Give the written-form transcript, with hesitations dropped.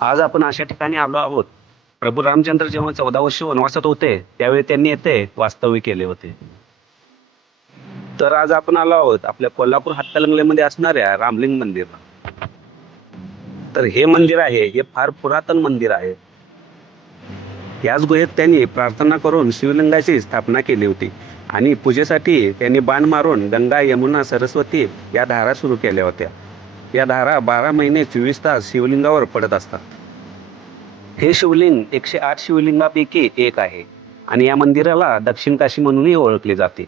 आज आपण अशा ठिकाणी आलो आहोत. प्रभू रामचंद्र जेव्हा 14 वर्ष वनवासात होते त्यावेळी त्यांनी येथे वास्तव्य केले होते. तर आज आपण आलो आहोत आपल्या कोल्हापूर हातकणंगलेमध्ये असणाऱ्या रामलिंग मंदिरला. तर हे मंदिर आहे, हे फार पुरातन मंदिर आहे. याच गुहेत त्यांनी प्रार्थना करून शिवलिंगाची स्थापना केली होती आणि पूजेसाठी त्यांनी बाण मारून गंगा, यमुना, सरस्वती या धारा सुरू केल्या होत्या. या धारा 12 महिने 24 तास शिवलिंगावर पडत असतात. हे शिवलिंग 108 शिवलिंगापैकी एक आहे आणि या मंदिराला दक्षिण काशी म्हणूनही ओळखले जाते.